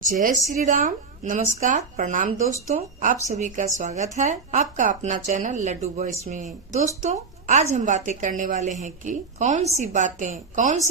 जय श्री राम। नमस्कार, प्रणाम दोस्तों, आप सभी का स्वागत है आपका अपना चैनल लड्डू वॉइस में। दोस्तों, आज हम बातें करने वाले हैं कि कौन सी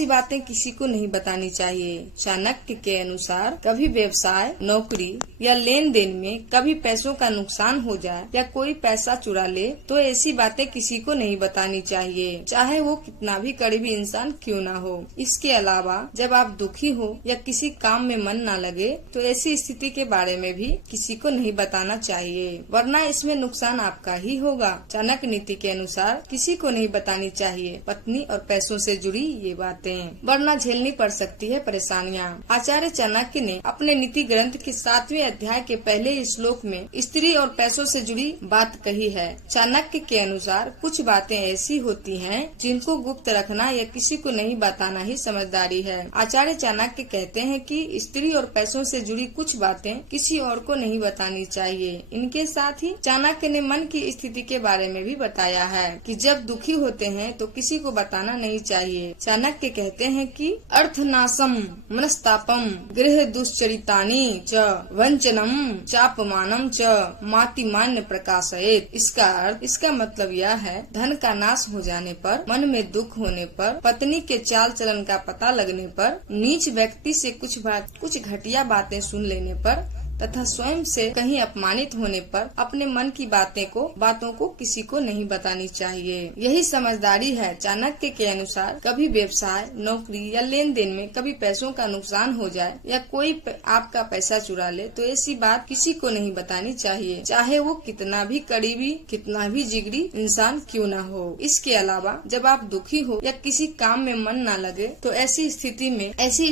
बातें किसी को नहीं बतानी चाहिए। चाणक्य के अनुसार कभी व्यवसाय, नौकरी या लेन देन में कभी पैसों का नुकसान हो जाए या कोई पैसा चुरा ले तो ऐसी बातें किसी को नहीं बतानी चाहिए, चाहे वो कितना भी करीबी इंसान क्यों ना हो। इसके अलावा जब आप दुखी हो या किसी काम में मन न लगे तो ऐसी स्थिति के बारे में भी किसी को नहीं बताना चाहिए, वरना इसमें नुकसान आपका ही होगा। चाणक्य नीति के अनुसार किसी को नहीं बतानी चाहिए पत्नी और पैसों से जुड़ी ये बातें, वरना झेलनी पड़ सकती है परेशानियाँ। आचार्य चाणक्य ने अपने नीति ग्रंथ के 7वें अध्याय के पहले श्लोक में स्त्री और पैसों से जुड़ी बात कही है। चाणक्य के अनुसार कुछ बातें ऐसी होती हैं जिनको गुप्त रखना या किसी को नहीं बताना ही समझदारी है। आचार्य चाणक्य कहते हैं कि स्त्री और पैसों से जुड़ी कुछ बातें किसी और को नहीं बतानी चाहिए। इनके साथ ही चाणक्य ने मन की स्थिति के बारे में भी बताया है कि जब दुखी होते हैं तो किसी को बताना नहीं चाहिए। चाणक्य कहते हैं कि अर्थनाशम, मनस्तापम, गृह दुश्चरितानि च वंचनम चापमानम च मातिमान्य प्रकाशयेत। इसका मतलब यह है, धन का नाश हो जाने पर, मन में दुख होने पर, पत्नी के चाल चलन का पता लगने पर, नीच व्यक्ति से कुछ घटिया बातें सुन लेने पर तथा स्वयं से कहीं अपमानित होने पर अपने मन की बातों को किसी को नहीं बतानी चाहिए। यही समझदारी है। चाणक्य के अनुसार कभी व्यवसाय, नौकरी या लेन देन में कभी पैसों का नुकसान हो जाए या कोई आपका पैसा चुरा ले तो ऐसी बात किसी को नहीं बतानी चाहिए, चाहे वो कितना भी करीबी, कितना भी जिगरी इंसान क्यों न हो। इसके अलावा जब आप दुखी हो या किसी काम में मन न लगे तो ऐसी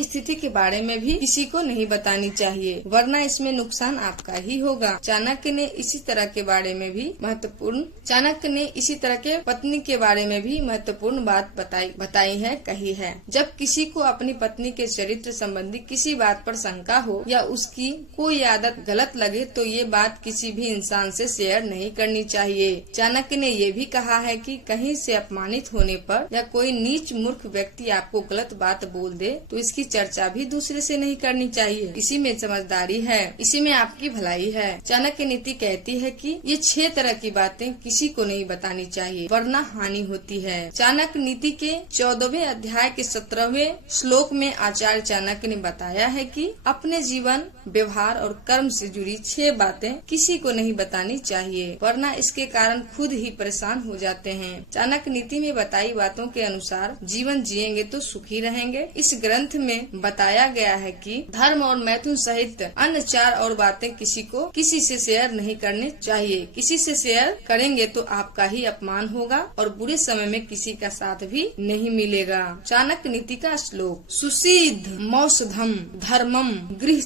स्थिति के बारे में भी किसी को नहीं बतानी चाहिए, वरना इसमें नुकसान आपका ही होगा। चाणक्य ने इसी तरह के पत्नी के बारे में भी महत्वपूर्ण बात बताई है, कही है। जब किसी को अपनी पत्नी के चरित्र संबंधी किसी बात पर शंका हो या उसकी कोई आदत गलत लगे तो ये बात किसी भी इंसान से शेयर नहीं करनी चाहिए। चाणक्य ने ये भी कहा है कि कहीं से अपमानित होने पर या कोई नीच मूर्ख व्यक्ति आपको गलत बात बोल दे तो इसकी चर्चा भी दूसरे से नहीं करनी चाहिए। इसी में समझदारी है, इसी में आपकी भलाई है। चाणक्य नीति कहती है कि ये 6 तरह की बातें किसी को नहीं बतानी चाहिए, वरना हानि होती है। चाणक्य नीति के 14वें अध्याय के 17वें श्लोक में आचार्य चाणक्य ने बताया है कि अपने जीवन, व्यवहार और कर्म से जुड़ी 6 बातें किसी को नहीं बतानी चाहिए, वरना इसके कारण खुद ही परेशान हो जाते हैं। चाणक्य नीति में बताई बातों के अनुसार जीवन जिएंगे तो सुखी रहेंगे। इस ग्रंथ में बताया गया है कि धर्म और मैथुन सहित अन्य 4 और बातें किसी से शेयर नहीं करनी चाहिए। किसी से शेयर करेंगे तो आपका ही अपमान होगा और बुरे समय में किसी का साथ भी नहीं मिलेगा। चाणक्य नीति का श्लोक, सुसीद मौषधम धर्मम गृह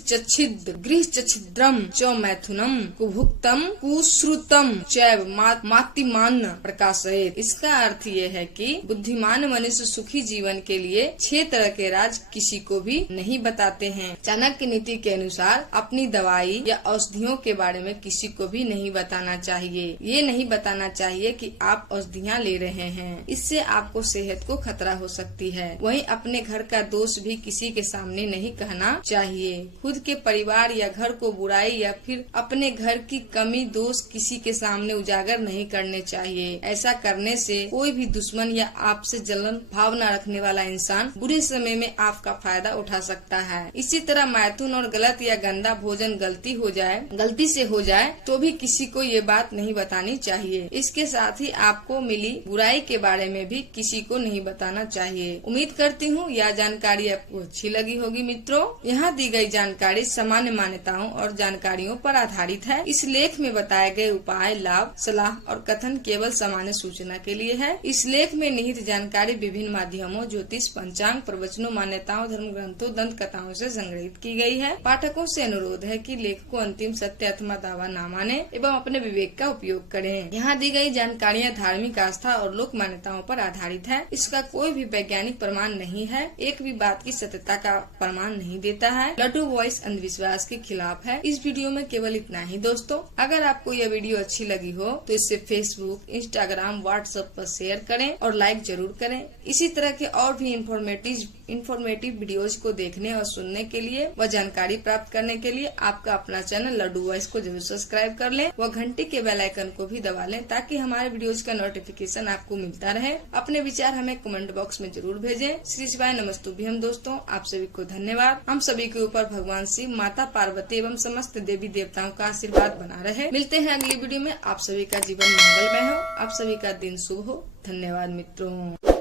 चच्छिद्रम च मैथुनम कुभुक्तम कुश्रुतम चैव मातिमान्य प्रकाशयेत। इसका अर्थ ये है कि बुद्धिमान मनुष्य सुखी जीवन के लिए 6 तरह के राज किसी को भी नहीं बताते हैं। चाणक्य नीति के अनुसार अपनी दवाई या औषधियों के बारे में किसी को भी नहीं बताना चाहिए। ये नहीं बताना चाहिए कि आप औषधियाँ ले रहे हैं, इससे आपको सेहत को खतरा हो सकती है। वहीं अपने घर का दोष भी किसी के सामने नहीं कहना चाहिए। खुद के परिवार या घर को बुराई या फिर अपने घर की कमी दोष किसी के सामने उजागर नहीं करने चाहिए। ऐसा करने से कोई भी दुश्मन या आपसे जलन भावना रखने वाला इंसान बुरे समय में आपका फायदा उठा सकता है। इसी तरह मैथुन और गलत या गंदा भोजन गलती से हो जाए तो भी किसी को ये बात नहीं बतानी चाहिए। इसके साथ ही आपको मिली बुराई के बारे में भी किसी को नहीं बताना चाहिए। उम्मीद करती हूँ यह जानकारी आपको अच्छी लगी होगी। मित्रों, यहाँ दी गई जानकारी सामान्य मान्यताओं और जानकारियों पर आधारित है। इस लेख में बताए गए उपाय, लाभ, सलाह और कथन केवल सामान्य सूचना के लिए है। इस लेख में निहित जानकारी विभिन्न माध्यमों, ज्योतिष, पंचांग, प्रवचनों, मान्यताओं, धर्म ग्रंथों, दंत कथाओं से संग्रहित की गई है। पाठकों से अनुरोध है कि लेख को अंतिम सत्य अथवा दावा न माने एवं अपने विवेक का उपयोग करें। यहाँ दी गई जानकारियाँ धार्मिक आस्था और लोक मान्यताओं पर आधारित है। इसका कोई भी वैज्ञानिक प्रमाण नहीं है, एक भी बात की सत्यता का प्रमाण नहीं देता है। लड्डू वॉइस अंधविश्वास के खिलाफ है। इस वीडियो में केवल इतना ही। दोस्तों, अगर आपको यह वीडियो अच्छी लगी हो तो इसे फेसबुक, इंस्टाग्राम, व्हाट्सएप पर शेयर करें और लाइक जरूर करें। इसी तरह के और भी इंफॉर्मेटिव इंफॉर्मेटिव वीडियोज को देखने और सुनने के लिए व जानकारी प्राप्त करने के लिए आपका अपना चैनल लड्डू वॉइस को जरूर सब्सक्राइब कर लें व घंटी के बेल आइकन को भी दबा लें ताकि हमारे वीडियोज का नोटिफिकेशन आपको मिलता रहे। अपने विचार हमें कमेंट बॉक्स में जरूर भेजें। श्री शिवाय नमस्तुभ्यम। दोस्तों, आप सभी को धन्यवाद। हम सभी के ऊपर भगवान शिव, माता पार्वती एवं समस्त देवी देवताओं का आशीर्वाद बना रहे। मिलते हैं अगली वीडियो में। आप सभी का जीवन मंगलमय हो, आप सभी का दिन शुभ हो। धन्यवाद मित्रों।